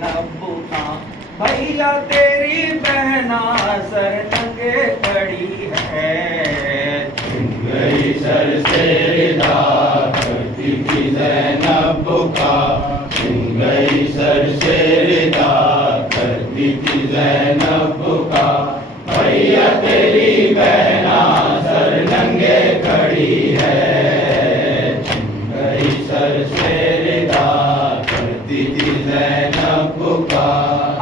नब्बू का भैया तेरी बहना सर नंगे खड़ी है। गई सर से रिदा करती थी ज़ैनब बुका, गई सर से रिदा करती थी ज़ैनब बुका, भैया तेरी बहना सर नंगे खड़ी है। गई सर से रिदा करती थी ज़ैनब बुका,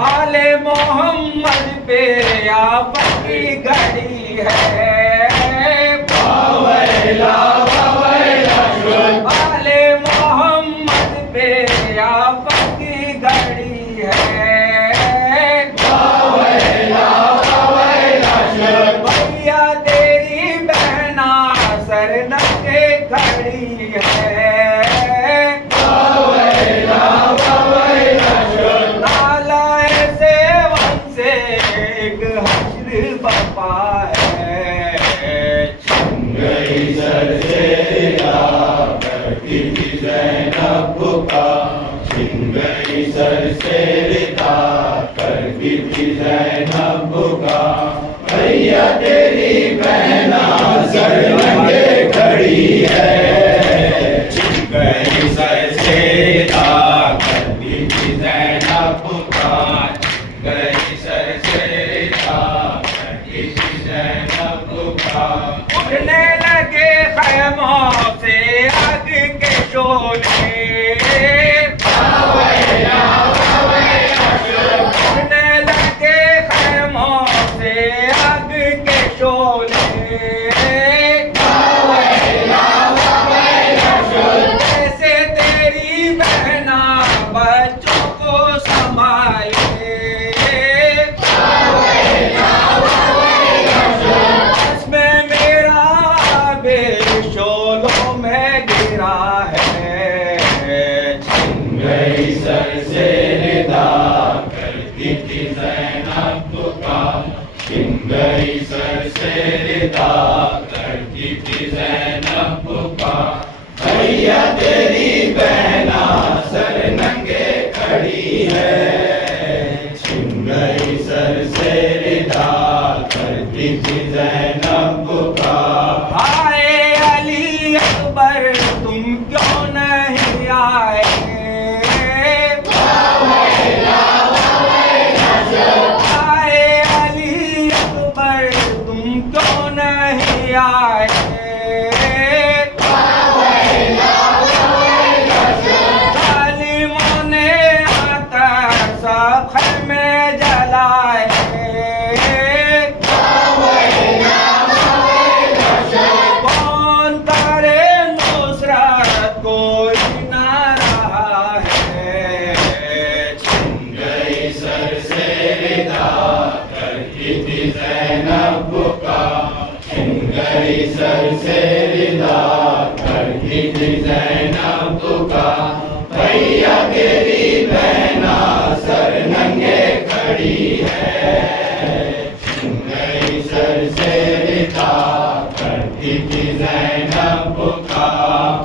आले मोहम्मद पे आपकी घड़ी है। वावैला वावैला शुभ, आले मोहम्मद पे आपकी घड़ी है। वावैला वावैला शुभ, भैया तेरी बहना सर नंगे खड़ी है। वावैला वावैला शुभ, लाला ऐसे वंशे एक हश्र बपा है। गई सर से रिदा करती थी ज़ैनब बुका, गई सर से रिदा करती थी ज़ैनब बुका, भैया तेरी बहना सर नंगे खड़ी है। गई सर से रिदा करती थी ज़ैनब बुका, गई सर से रिदा करती थी ज़ैनब बुका, उठने लगे खैमों से आग के शोले। उठने लगे खैमों से आग के शोले। जैसे तेरी बहना बच्चों को संभाले। इसमें मेरा बेशोलों में गिरा है। गई सर से रिदा करती थी ज़ैनब बुका, गई सर से रिदा करती थी ज़ैनब बुका, भैया तेरी बहना सर नंगे खड़ी है। गई सर से रिदा करती थी ज़ैनब बुका, आए अली अकबर तुम क्यों नहीं आए। आए अली अकबर तुम क्यों नहीं आए। जालिमों ने आकर सब खैमे जलाए। कौन करे नुसरत कोई ना रहा है। गई सर से रिदा करती थी ज़ैनब बुका, गई सर से रिदा करती थी ज़ैनब बुका, भैया तेरी बहना सर नंगे खड़ी है। गई सर से रिदा करती थी ज़ैनब बुका,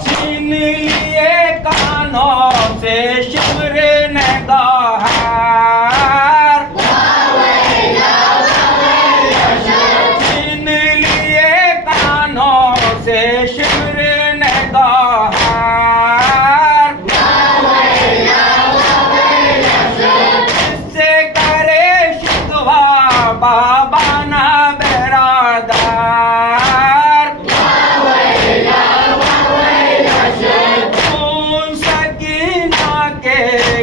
छीन लिए कानों से शिमर नगार। छीन लिए कानों से शिमर नगार। इससे करे शिकवा बाबा ना बिरादर। खून सकीना के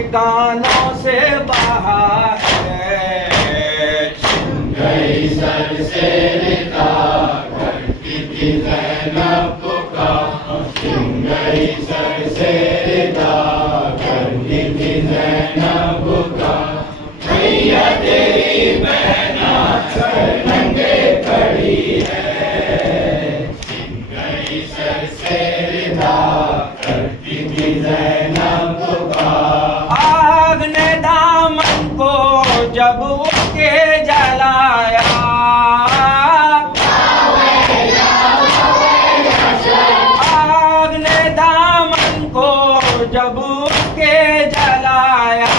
कानों से बहा है। गई सर से रिदा करती थी ज़ैनब बुका, गई सर से रिदा करती थी ज़ैनब बुका, भैया तेरी बहना सर नंगे खड़ी है। गई सर से रिदा करती थी ज़ैनब बुका, आग ने दामन को जब उसके जलाया। आग ने दामन को जब उसके जलाया।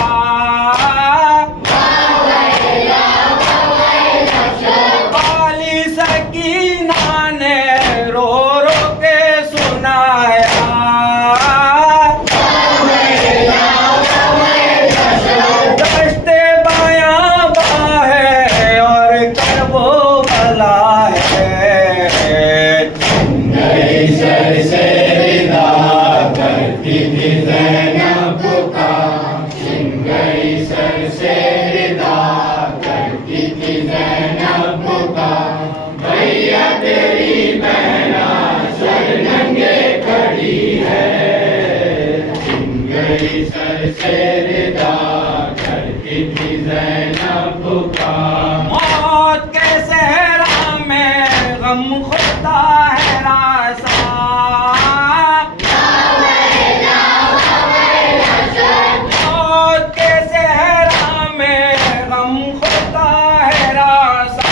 गई सर से रिदा करती थी ज़ैनब पुकार भैया तेरी बहना सर नंगे खड़ी है छिन गई सर से रिदा करती थी ज़ैनब पुकार मौत के सहरा में गम खुदा है रासा मौत के सहरा में गम खुदा है रासा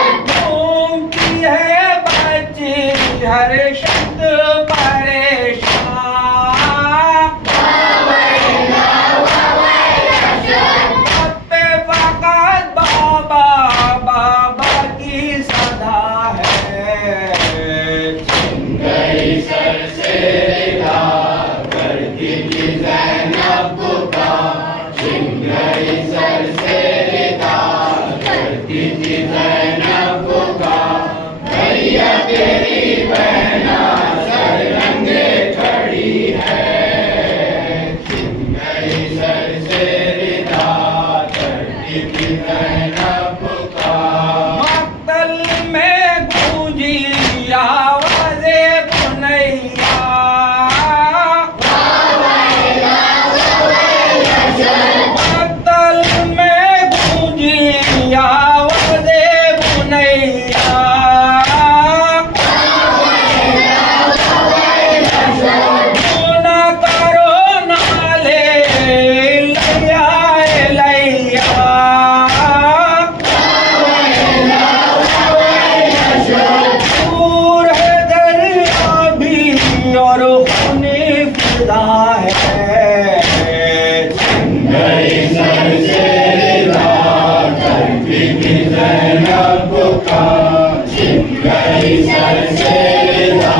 घूमती है बच्ची हर शब्द परेशान पे फकत बाबा बाबा की सदा है छिन गई सर से रिदा करती थी ज़ैनब पुकार छिन गई सर से रिदा करती थी ज़ैनब पुकार भैया तेरी बहना सर नंगे खड़ी है छिन गई सर से रिदा करती थी ज़ैनब पुकार मक्तल में गूंजी आवाज़े बुनैया मक्तल में गूंजी आवाज़े बुनैया न करो नाले लैया लैया दूर है दरिया भी और खूनी फिदा है गई सर से रिदा करती थी ज़ैनब पुकार छिन गई सर से रिदा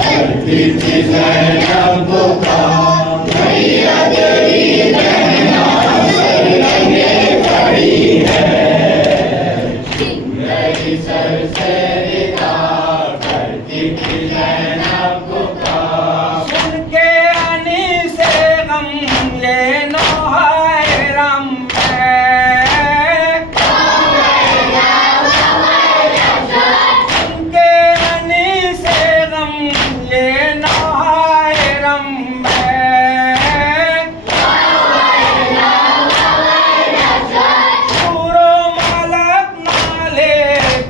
करती थी ज़ैनब पुकार भैया तेरी बहना सर नंगे खड़ी है छिन गई सर से रिदा करती थी ज़ैनब पुकार सुन के आनी से गम ये नौहाए रम है सुन के आनी से गम ये नौहाए रम है पूरो मालक नाले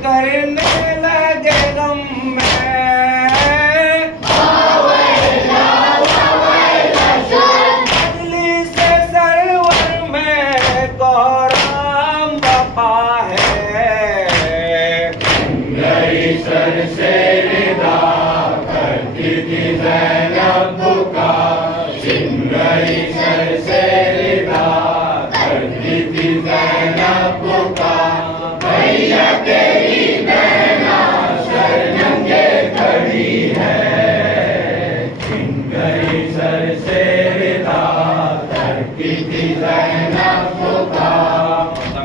करने लगे गम में अगली से सरवर में गौराम बपा है गई सर से रिदा करती थी ज़ैनब पुकार छिन गई सर से रिदा करती थी ज़ैनब पुकार भैया तेरी बहना सर नंगे खड़ी है छिन गई सर से रिदा करती थी ज़ैनब